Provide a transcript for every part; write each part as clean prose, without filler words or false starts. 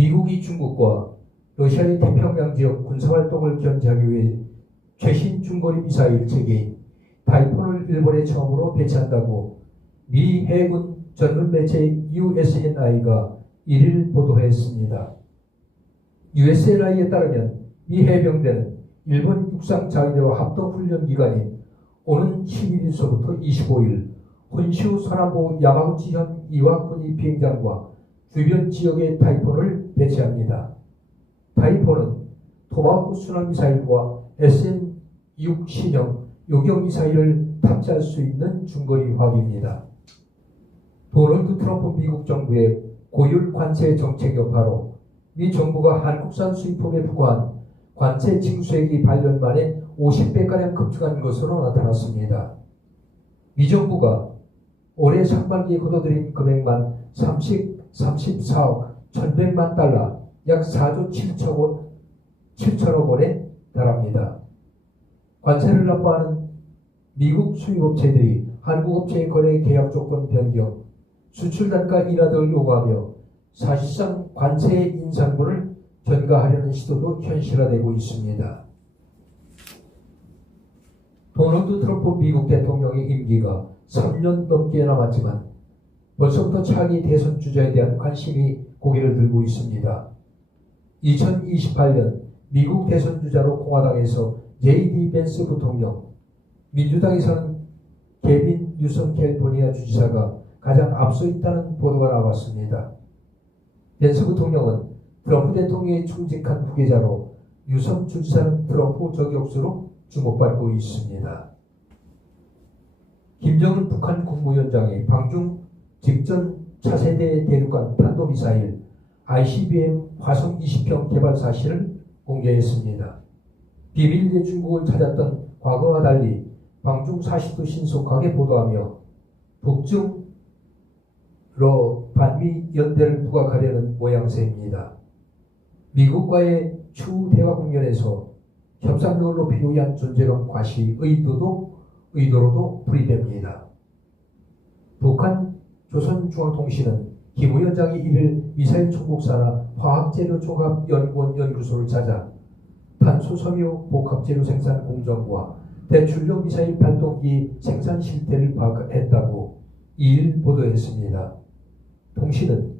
미국이 중국과 러시아의 태평양 지역 군사활동을 견제하기 위해 최신 중거리 미사일 체계인 타이푼을 일본에 처음으로 배치한다고 미 해군 전문 매체 USNI가 1일 보도했습니다. USNI에 따르면 미 해병대는 일본 육상 자위대와 합동훈련 기간인 오는 11일서부터 25일 혼슈 서남부 야마구치현 이와쿠니 비행장과 주변 지역에 타이푼을 배치합니다. 타이푼은 토마호크 순항미사일과 SM-6 신형 요격미사일을 탑재할 수 있는 중거리 화기입니다. 도널드 트럼프 미국 정부의 고율 관세 정책 여파로 미 정부가 한국산 수입품에 부과한 관세 징수액이 발령 만에 50배가량 급증한 것으로 나타났습니다. 미 정부가 올해 상반기에 거둬들인 금액만 34억 1100만 달러, 약 4조 7천억 원에 달합니다. 관세를 납부하는 미국 수입업체들이 한국업체의 거래 계약 조건 변경, 수출 단가 인하 등을 요구하며 사실상 관세 인상분을 전가하려는 시도도 현실화되고 있습니다. 도널드 트럼프 미국 대통령의 임기가 3년 넘게 남았지만 벌써부터 차기 대선 주자에 대한 관심이 고개를 들고 있습니다. 2028년 미국 대선 주자로 공화당에서 J.D. 벤스 부통령, 민주당에서는 게빈 뉴섬 캘리포니아 주지사가 가장 앞서 있다는 보도가 나왔습니다. 벤스 부통령은 트럼프 대통령의 충직한 후계자로 뉴섬 주지사는 트럼프 저격수로 주목받고 있습니다. 김정은 북한 국무위원장이 방중 직전 차세대 대륙간 탄도미사일 ICBM 화성 20형 개발 사실을 공개했습니다. 비밀리에 중국을 찾았던 과거와 달리 방중 사실도 신속하게 보도하며 북중러 반미 연대를 부각하려는 모양새입니다. 미국과의 추후 대화 국면에서 협상력을 높이기 위한 존재감 과시 의도로도 풀이됩니다. 북한 조선중앙통신은 김 위원장이 1일 미사일 총국사나 화학재료종합연구원 연구소를 찾아 탄소섬유 복합재료 생산 공정과 대출용 미사일 발동기 생산 실태를 파악했다고 2일 보도했습니다. 통신은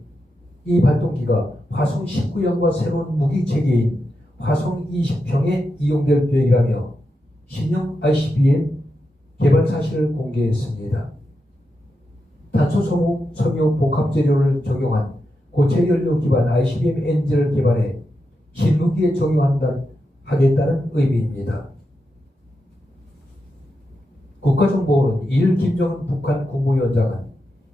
이 발동기가 화성 19형과 새로운 무기 체계인 화성 20형에 이용될 계획이라며 신형 ICBM 개발 사실을 공개했습니다. 탄소섬유 복합재료를 적용한 고체 연료 기반 ICBM 엔진을 개발해 신무기에 적용하겠다는 의미입니다. 국가정보원은 2일 김정은 북한 국무위원장은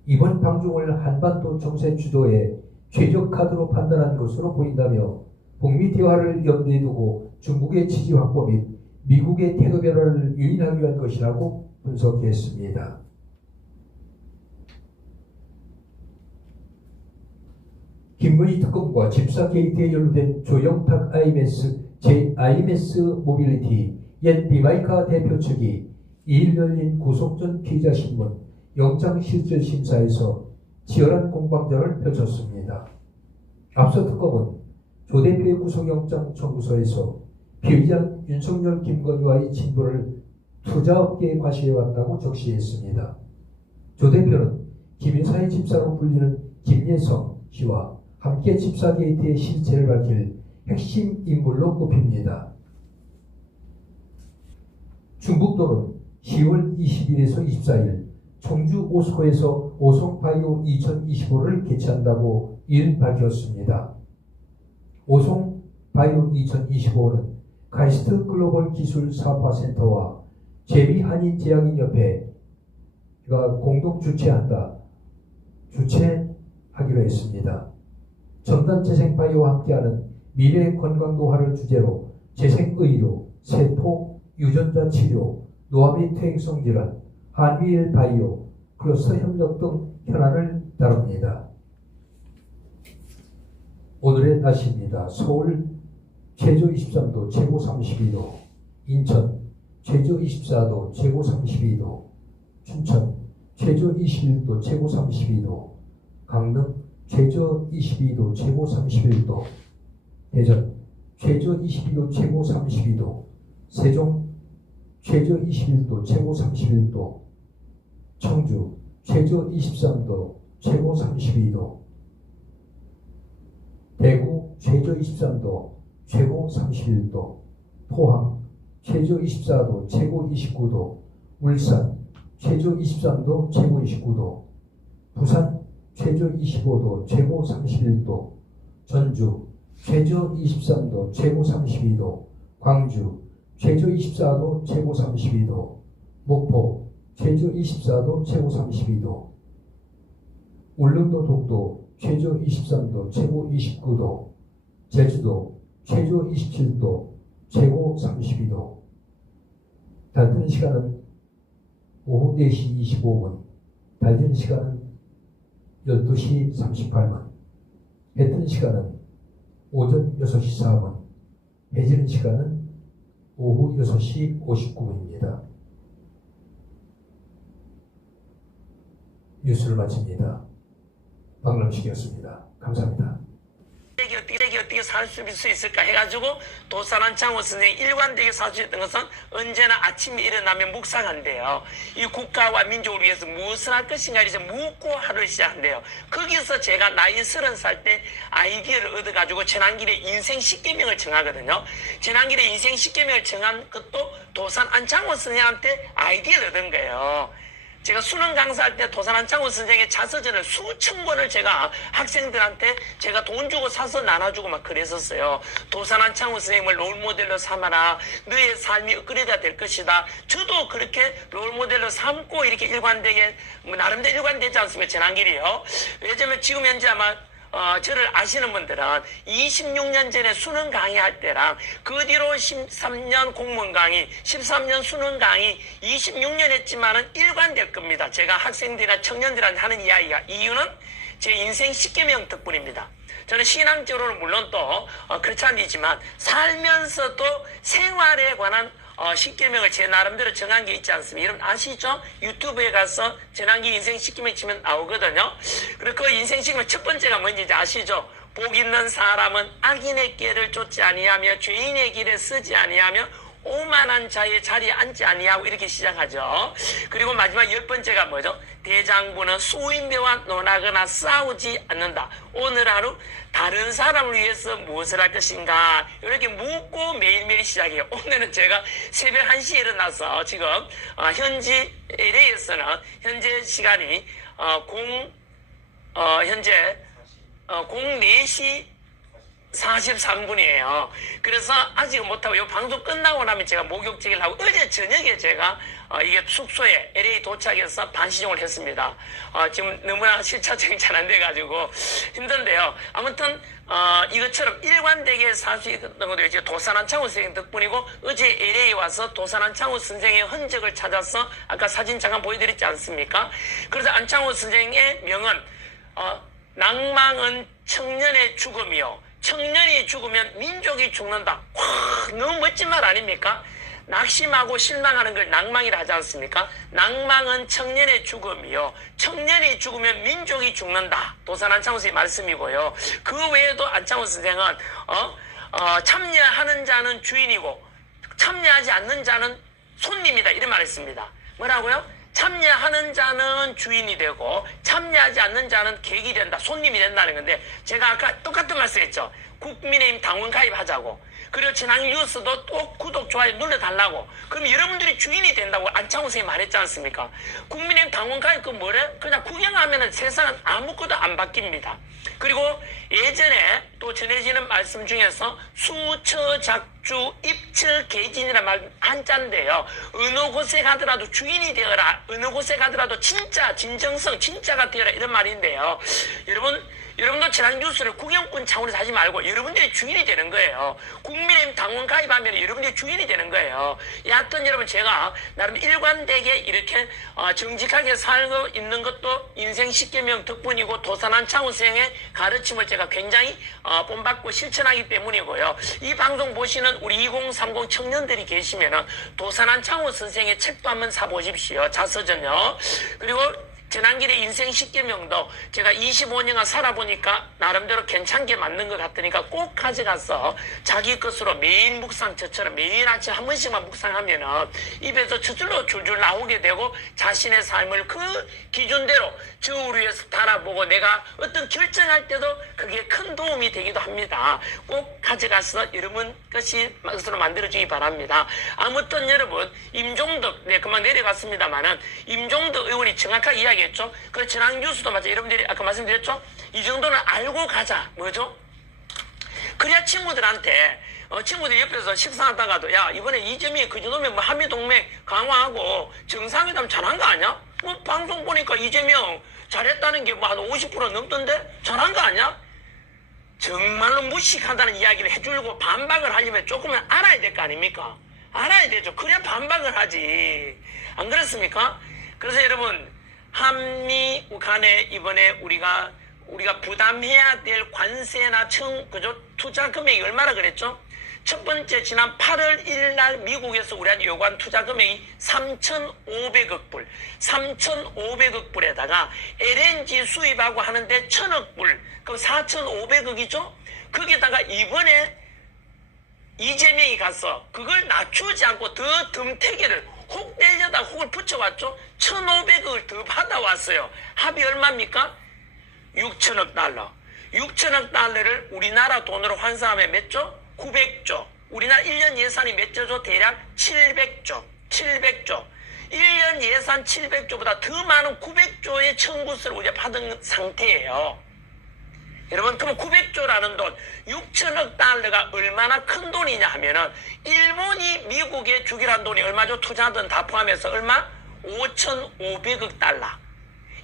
이번 방중을 한반도 정세 주도의 최적 카드로 판단한 것으로 보인다며 북미 대화를 염두에 두고 중국의 지지 확보 및 미국의 태도 변화를 유인하기 위한 것이라고 분석했습니다. 김건희 특검과 집사 게이트에 연루된 조영탁 IMS 모빌리티 옛 비마이카 대표 측이 2일 열린 구속 전 피의자신문 영장실질심사에서 치열한 공방전을 펼쳤습니다. 앞서 특검은 조 대표의 구속영장 청구서에서 피의자는 윤석열, 김건희와의 친분을 투자업계에 과시해왔다고 적시했습니다. 조 대표는 김인사의 집사로 불리는 김예성 씨와 함께 집사 게이트의 실체를 밝힐 핵심 인물로 꼽힙니다. 중국도는 10월 20일에서 24일 청주 오스코에서 오송바이오 2025를 개최한다고 2일 밝혔습니다. 오송바이오 2025는 카이스트 글로벌 기술 사업화센터와 재미한인제약인협회가 공동 주최하기로 했습니다. 첨단 재생바이오와 함께하는 미래 건강노화를 주제로 재생의료, 세포, 유전자 치료, 노화 및 퇴행성 질환, 한미일 바이오, 클러스터 협력 등 현안을 다룹니다. 오늘의 날씨입니다. 서울 최저 23도, 최고 32도, 인천 최저 24도, 최고 32도, 춘천 최저 21도, 최고 32도, 강릉 최저 22도, 최고 31도. 대전 최저 22도, 최고 32도. 세종 최저 21도, 최고 31도. 청주 최저 23도, 최고 32도. 대구 최저 23도, 최고 31도. 포항 최저 24도, 최고 29도. 울산 최저 23도, 최고 29도. 부산 최저 25도, 최고 31도. 전주 최저 23도, 최고 32도. 광주 최저 24도, 최고 32도. 목포 최저 24도, 최고 32도. 울릉도 독도 최저 23도, 최고 29도. 제주도 최저 27도, 최고 32도. 달 뜨는 시간은 오후 4시 25분, 달 지는 시간은 12시 38분, 해 뜨는 시간은 오전 6시 4분, 해 지는 시간은 오후 6시 59분입니다. 뉴스를 마칩니다. 박남식이었습니다. 감사합니다. 어떻게 살 수 있을까 해가지고 도산한 창호 선생이 일관되게 사주했던 것은 언제나 아침에 일어나면 묵상한대요. 이 국가와 민족을 위해서 무엇을 할 것인가 이제 묻고 하루를 시작한대요. 거기서 제가 나이 30살 때 아이디어를 얻어가지고 지난길에 인생 10계명을 정하거든요. 지난길에 인생 10계명을 정한 것도 도산 안창호 선생한테 아이디어를 얻은 거예요. 제가 수능 강사할 때 도산 안창호 선생의 자서전을 수천 권을 제가 학생들한테 제가 돈 주고 사서 나눠주고 막 그랬었어요. 도산 안창호 선생님을 롤모델로 삼아라. 너의 삶이 업그레이드가 될 것이다. 저도 그렇게 롤모델로 삼고 이렇게 일관되게 나름대로 일관되지 않습니까? 지난길이요. 왜냐면 지금 현재 아마 저를 아시는 분들은 26년 전에 수능 강의할 때랑 그 뒤로 13년 공무원 강의, 13년 수능 강의, 26년 했지만은 일관될 겁니다. 제가 학생들이나 청년들한테 하는 이유는 제 인생 10계명 덕분입니다. 저는 신앙적으로는 물론 또 그렇지 않지만 살면서도 생활에 관한 10계명을 제 나름대로 정한 게 있지 않습니까? 여러분 아시죠? 유튜브에 가서 전환기 인생 10계명 치면 나오거든요. 그리고 그 인생 10계명 첫 번째가 뭔지 아시죠? 복 있는 사람은 악인의 길을 쫓지 아니하며 죄인의 길에 쓰지 아니하며 오만한 자의 자리에 앉지 아니하고 이렇게 시작하죠. 그리고 마지막 10번째가 뭐죠? 대장부는 소인배와 논하거나 싸우지 않는다. 오늘 하루 다른 사람을 위해서 무엇을 할 것인가 이렇게 묻고 매일매일 시작해요. 오늘은 제가 새벽 1시에 일어나서 지금 현지 LA에서는 현재 시간이 현재 04시 43분이에요. 그래서 아직 못하고 이 방송 끝나고 나면 제가 목욕제기를 하고 어제 저녁에 제가 이게 숙소에 LA 도착해서 반시종을 했습니다. 지금 너무나 실차적인 잘 안 돼가지고 힘든데요. 아무튼 이것처럼 일관되게 살 수 있는 것도 이제 도산 안창호 선생 덕분이고 어제 LA 와서 도산 안창호 선생의 흔적을 찾아서 아까 사진 잠깐 보여드렸지 않습니까? 그래서 안창호 선생의 명은 낭망은 청년의 죽음이요. 청년이 죽으면 민족이 죽는다. 와, 너무 멋진 말 아닙니까? 낙심하고 실망하는 걸 낭망이라 하지 않습니까? 낭망은 청년의 죽음이요. 청년이 죽으면 민족이 죽는다. 도산 안창호 선생의 말씀이고요. 그 외에도 안창호 선생은 참여하는 자는 주인이고 참여하지 않는 자는 손님이다. 이런 말을 했습니다. 뭐라고요? 참여하는 자는 주인이 되고 참여하지 않는 자는 객이 된다. 손님이 된다는 건데 제가 아까 똑같은 말씀했죠. 국민의힘 당원 가입하자고. 그리고 지난 뉴스도 또 구독, 좋아요 눌러달라고. 그럼 여러분들이 주인이 된다고 안창호 선생님이 말했지 않습니까? 국민의힘 당원 가입 그 뭐래? 그냥 구경하면 세상은 아무것도 안 바뀝니다. 그리고 예전에 또 전해지는 말씀 중에서 수처작주 입처계진이라는 말 한자인데요. 어느 곳에 가더라도 주인이 되어라. 어느 곳에 가더라도 진짜 진정성 진짜가 되어라 이런 말인데요. 여러분도 지난 뉴스를 구경꾼 차원에서 하지 말고 여러분들이 주인이 되는 거예요. 국민의힘 당원 가입하면 여러분들이 주인이 되는 거예요. 여하튼 여러분 제가 나름 일관되게 이렇게 정직하게 살고 있는 것도 인생 10계명 덕분이고 도산 안창호 선생의 가르침을 제가 굉장히 본받고 실천하기 때문이고요. 이 방송 보시는 우리 2030 청년들이 계시면은 도산 안창호 선생의 책도 한번 사보십시오. 자서전요. 그리고 지난길에 인생 10계명도 제가 25년간 살아보니까 나름대로 괜찮게 맞는 것 같으니까 꼭 가져가서 자기 것으로 매일 묵상 저처럼 매일 아침 한 번씩만 묵상하면은 입에서 저절로 줄줄 나오게 되고 자신의 삶을 그 기준대로 저울 위에서 달아보고 내가 어떤 결정할 때도 그게 큰 도움이 되기도 합니다. 꼭 가져가서 여러분 것으로 만들어주기 바랍니다. 아무튼 여러분 임종덕 그만 내려갔습니다만은 임종덕 의원이 정확하게 이야기했죠. 그 지난 뉴스도 맞아 여러분들이 아까 말씀드렸죠. 이 정도는 알고 가자. 뭐죠? 그래야 친구들한테 친구들 옆에서 식사하다가도 야 이번에 이재명이 그 정도면 뭐 한미동맹 강화하고 정상회담 잘한 거 아니야? 뭐 방송 보니까 이재명 잘했다는 게 뭐 한 50% 넘던데 잘한 거 아니야? 정말로 무식하다는 이야기를 해주려고 반박을 하려면 조금은 알아야 될 거 아닙니까? 알아야 되죠. 그래야 반박을 하지. 안 그렇습니까? 그래서 여러분 한미 간에 이번에 우리가 부담해야 될 관세나 그죠? 투자 금액이 얼마나 그랬죠? 첫 번째 지난 8월 1일 날 미국에서 우리한테 요구한 투자 금액이 3,500억 불. 3,500억 불에다가 LNG 수입하고 하는데 1,000억 불. 그럼 4,500억이죠? 거기다가 이번에 이재명이 가서 그걸 낮추지 않고 더 덤태기를 혹 내려다 혹을 붙여왔죠? 1,500억을 더 받아왔어요. 합이 얼마입니까? 6천억 달러. 6천억 달러를 우리나라 돈으로 환산하면 몇 조? 900조. 우리나라 1년 예산이 몇 조죠? 대략 700조. 700조. 1년 예산 700조보다 더 많은 900조의 청구서를 우리가 받은 상태예요. 여러분, 그럼 900조라는 돈, 6천억 달러가 얼마나 큰 돈이냐 하면은, 일본이 미국에 주기란 돈이 얼마죠? 투자든 다 포함해서 얼마? 5,500억 달러.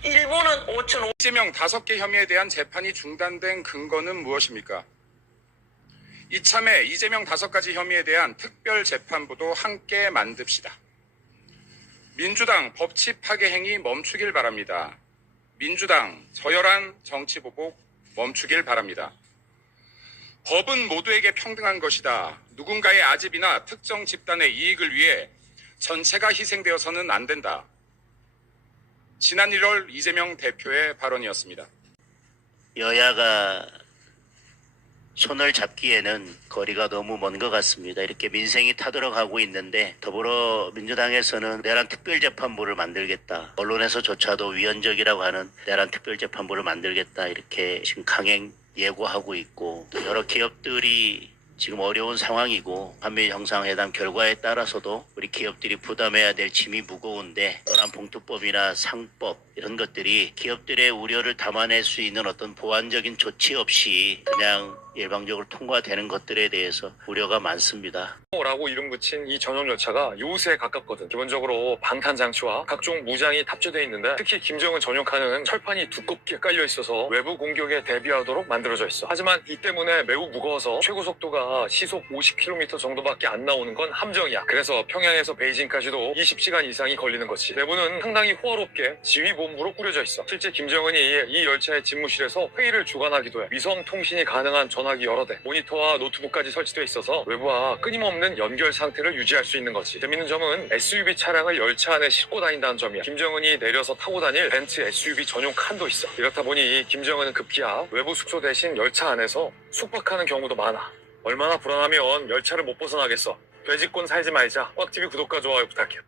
일본은 5,500억. 이재명 5개 혐의에 대한 재판이 중단된 근거는 무엇입니까? 이참에 이재명 5가지 혐의에 대한 특별재판부도 함께 만듭시다. 민주당 법치 파괴 행위 멈추길 바랍니다. 민주당 저열한 정치보복 멈추길 바랍니다. 법은 모두에게 평등한 것이다. 누군가의 아집이나 특정 집단의 이익을 위해 전체가 희생되어서는 안 된다. 지난 1월 이재명 대표의 발언이었습니다. 여야가 손을 잡기에는 거리가 너무 먼 것 같습니다. 이렇게 민생이 타들어가고 있는데 더불어민주당에서는 내란 특별재판부를 만들겠다. 언론에서조차도 위헌적이라고 하는 내란 특별재판부를 만들겠다. 이렇게 지금 강행 예고하고 있고 여러 기업들이 지금 어려운 상황이고 한미 정상회담 결과에 따라서도 우리 기업들이 부담해야 될 짐이 무거운데 노란봉투법이나 상법 이런 것들이 기업들의 우려를 담아낼 수 있는 어떤 보완적인 조치 없이 그냥 일방적으로 통과되는 것들에 대해서 우려가 많습니다. 라고 이름 붙인 이 전용 열차가 요새에 가깝거든. 기본적으로 방탄 장치와 각종 무장이 탑재되어 있는데 특히 김정은 전용칸은 철판이 두껍게 깔려 있어서 외부 공격에 대비하도록 만들어져 있어. 하지만 이 때문에 매우 무거워서 최고 속도가 시속 50km 정도밖에 안 나오는 건 함정이야. 그래서 평양에서 베이징까지도 20시간 이상이 걸리는 거지. 내부는 상당히 호화롭게 지휘본부로 꾸려져 있어. 실제 김정은이 이 열차의 집무실에서 회의를 주관하기도 해. 위성 통신이 가능한 전화기 여러 대, 모니터와 노트북까지 설치되어 있어서 외부와 끊임없는 연결 상태를 유지할 수 있는 거지. 재밌는 점은 SUV 차량을 열차 안에 싣고 다닌다는 점이야. 김정은이 내려서 타고 다닐 벤츠 SUV 전용 칸도 있어. 이렇다 보니 김정은은 급기야 외부 숙소 대신 열차 안에서 숙박하는 경우도 많아. 얼마나 불안하면 열차를 못 벗어나겠어. 돼지권 살지 말자. 꽉TV 구독과 좋아요 부탁해.